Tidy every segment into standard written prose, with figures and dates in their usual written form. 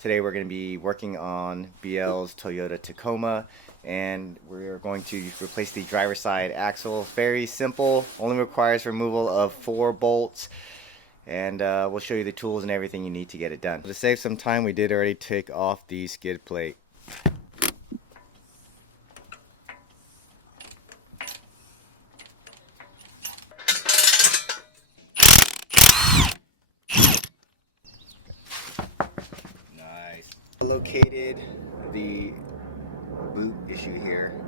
Today we're going to be working on BL's Toyota Tacoma, and we're going to replace the driver's side axle. Very simple, only requires removal of 4 bolts, and we'll show you the tools and everything you need to get it done. To save some time, we did already take off the skid plate. Located the boot issue here.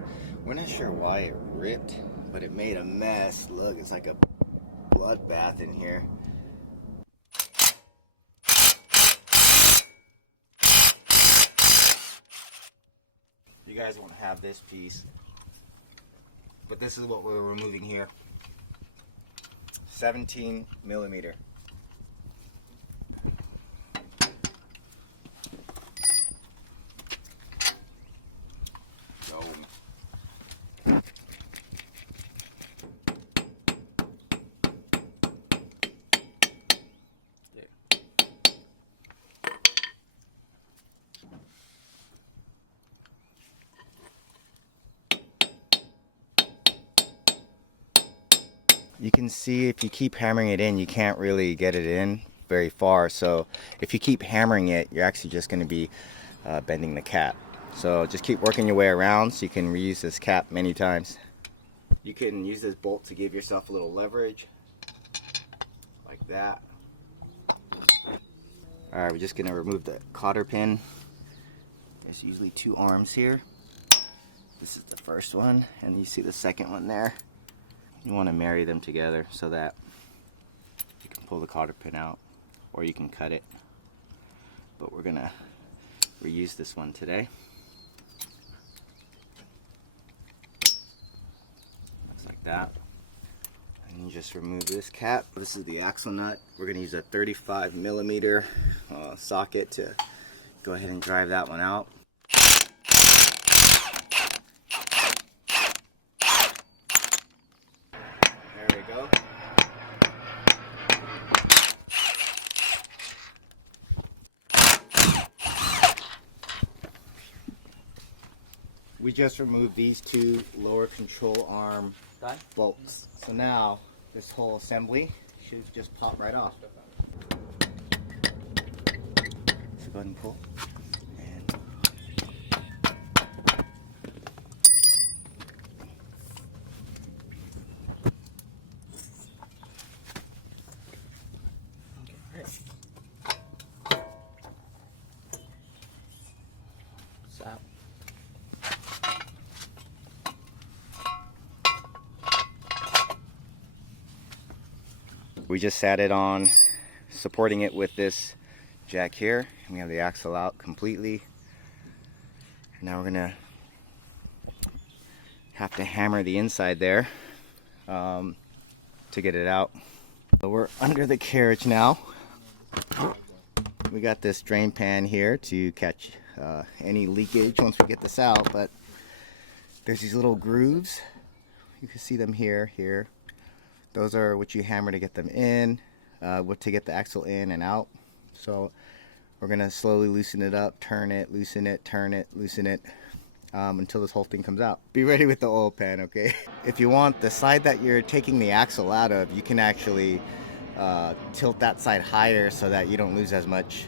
We're not sure why it ripped, but it made a mess. Look, it's like a bloodbath in here. You guys won't have this piece, but this is what we're removing here. 17 millimeter. You can see if you keep hammering it in, you can't really get it in very far. So if you keep hammering it, you're actually just going to be bending the cap. So just keep working your way around so you can reuse this cap many times. You can use this bolt to give yourself a little leverage, like that. Alright, we're just going to remove the cotter pin. There's usually 2 arms here. This is the first one, and you see the second one there. You want to marry them together so that you can pull the cotter pin out, or you can cut it. But we're going to reuse this one today. Looks like that. And you just remove this cap. This is the axle nut. We're going to use a 35 millimeter socket to go ahead and drive that one out. We just removed these 2 lower control arm bolts. So now this whole assembly should just pop right off. So go ahead and pull. Stop. We just sat it on, supporting it with this jack here. We have the axle out completely. Now we're gonna have to hammer the inside there to get it out. So we're under the carriage now. We got this drain pan here to catch any leakage once we get this out, but there's these little grooves. You can see them here. Those are what you hammer to get them in, to get the axle in and out. So we're gonna slowly loosen it up, turn it, loosen it, turn it, loosen it, until this whole thing comes out. Be ready with the oil pan, okay? If you want the side that you're taking the axle out of, you can actually tilt that side higher so that you don't lose as much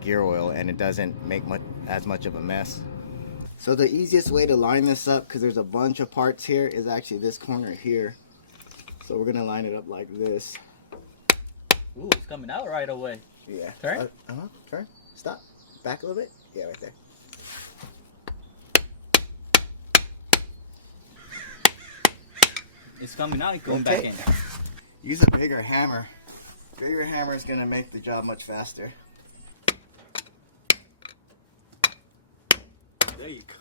gear oil, and it doesn't make as much of a mess. So the easiest way to line this up, because there's a bunch of parts here, is actually this corner here. So we're gonna line it up like this. Ooh, it's coming out right away. Yeah. Turn. Turn. Stop. Back a little bit. Yeah, right there. It's coming out. It's going back in. Use a bigger hammer. Bigger hammer is gonna make the job much faster. There you go.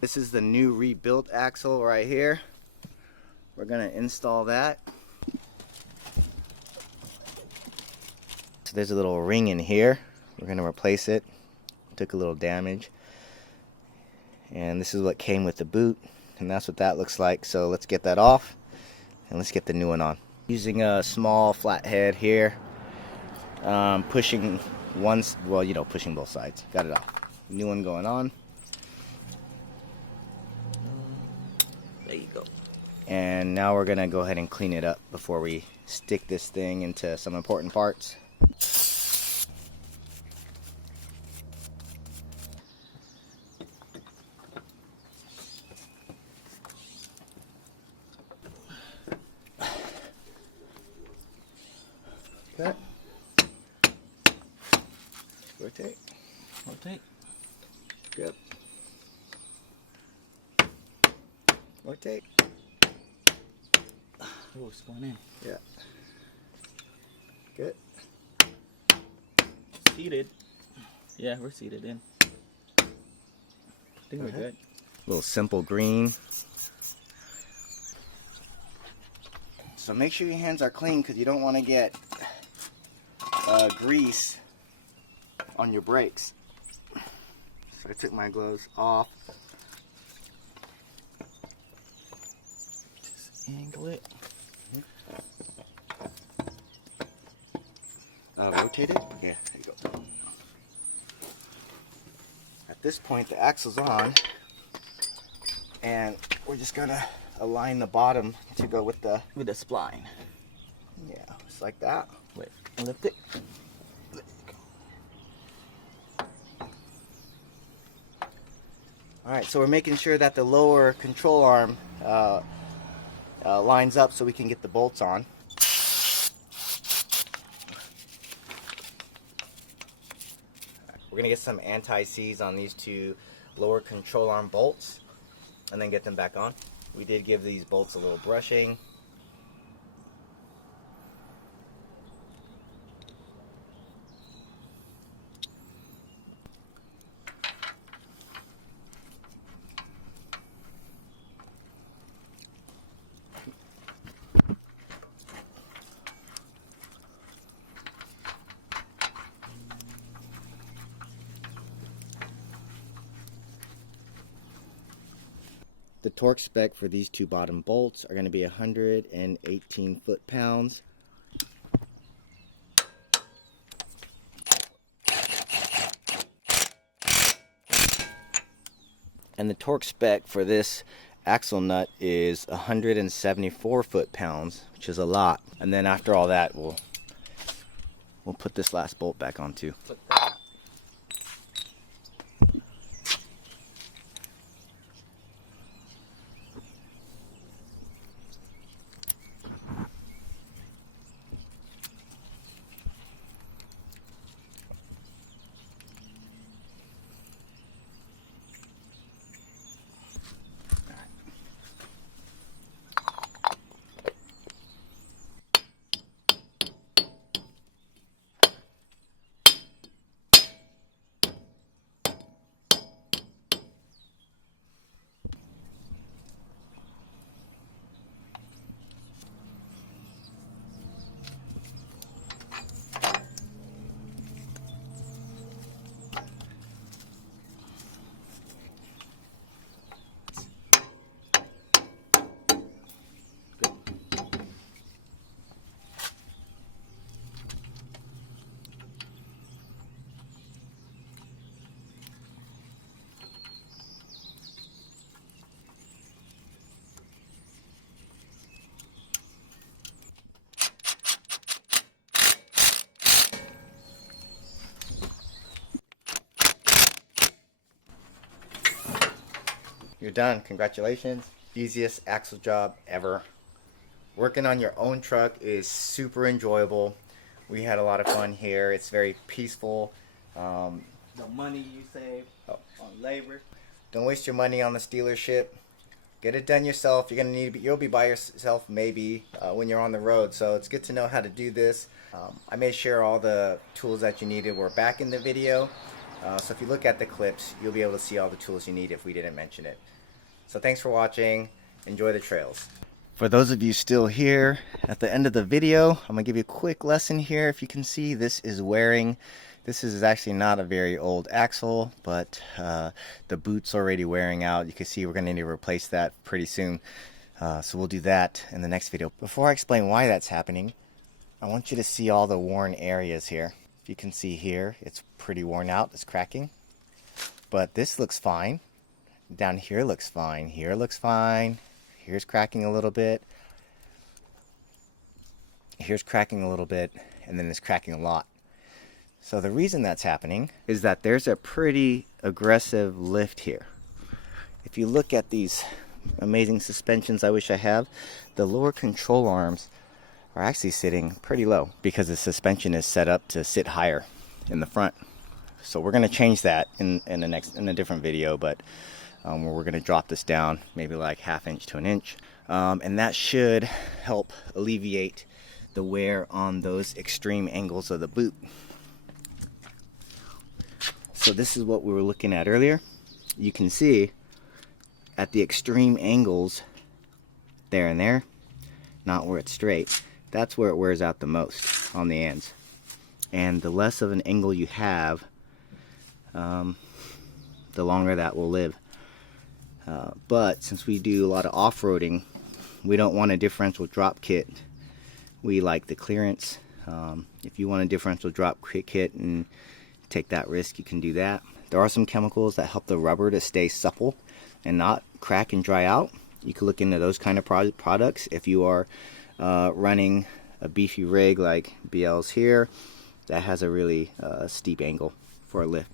This is the new rebuilt axle right here. We're gonna install that. So there's a little ring in here. We're gonna replace it. Took a little damage. And this is what came with the boot, and that's what that looks like. So let's get that off, and let's get the new one on. Using a small flathead here, pushing pushing both sides. Got it off. New one going on. There you go. And now we're gonna go ahead and clean it up before we stick this thing into some important parts. Okay. Rotate. Rotate. Good. Rotate. Oh, it's going in. Yeah. Good. Seated. Yeah, we're seated in. I think we're good. Little simple green. So make sure your hands are clean because you don't want to get grease on your brakes. So I took my gloves off. Just angle it. Rotate it. Yeah, there you go. At this point, the axle's on, and we're just gonna align the bottom to go with the spline. Yeah, just like that. Wait, lift it. All right, so we're making sure that the lower control arm lines up so we can get the bolts on. We're gonna get some anti-seize on these two lower control arm bolts and then get them back on. We did give these bolts a little brushing. The torque spec for these two bottom bolts are going to be 118 foot-pounds. And the torque spec for this axle nut is 174 foot-pounds, which is a lot. And then after all that, we'll put this last bolt back on too. You're done. Congratulations. Easiest axle job ever. Working on your own truck is super enjoyable. We had a lot of fun here. It's very peaceful. The money you save on labor. Don't waste your money on this dealership. Get it done yourself. You'll be by yourself maybe when you're on the road. So it's good to know how to do this. I made sure all the tools that you needed were back in the video. So if you look at the clips, you'll be able to see all the tools you need if we didn't mention it. So thanks for watching. Enjoy the trails. For those of you still here at the end of the video, I'm gonna give you a quick lesson here. If you can see, this is wearing. This is actually not a very old axle, but the boot's already wearing out. You can see we're gonna need to replace that pretty soon. So we'll do that in the next video. Before I explain why that's happening, I want you to see all the worn areas here. If you can see here, it's pretty worn out, it's cracking. But this looks fine. Down here looks fine, here looks fine. Here's cracking a little bit. Here's cracking a little bit, and then it's cracking a lot. So the reason that's happening is that there's a pretty aggressive lift here. If you look at these amazing suspensions I wish I have, the lower control arms are actually sitting pretty low because the suspension is set up to sit higher in the front. So we're going to change that in a different video, but we're going to drop this down maybe like 1/2 inch to 1 inch, and that should help alleviate the wear on those extreme angles of the boot. So this is what we were looking at earlier. You can see at the extreme angles there and there, not where it's straight, that's where it wears out the most on the ends. And the less of an angle you have, the longer that will live. But since we do a lot of off-roading, we don't want a differential drop kit. We like the clearance. If you want a differential drop kit and take that risk, you can do that. There are some chemicals that help the rubber to stay supple and not crack and dry out. You can look into those kind of products if you are running a beefy rig like BL's here that has a really steep angle for a lift.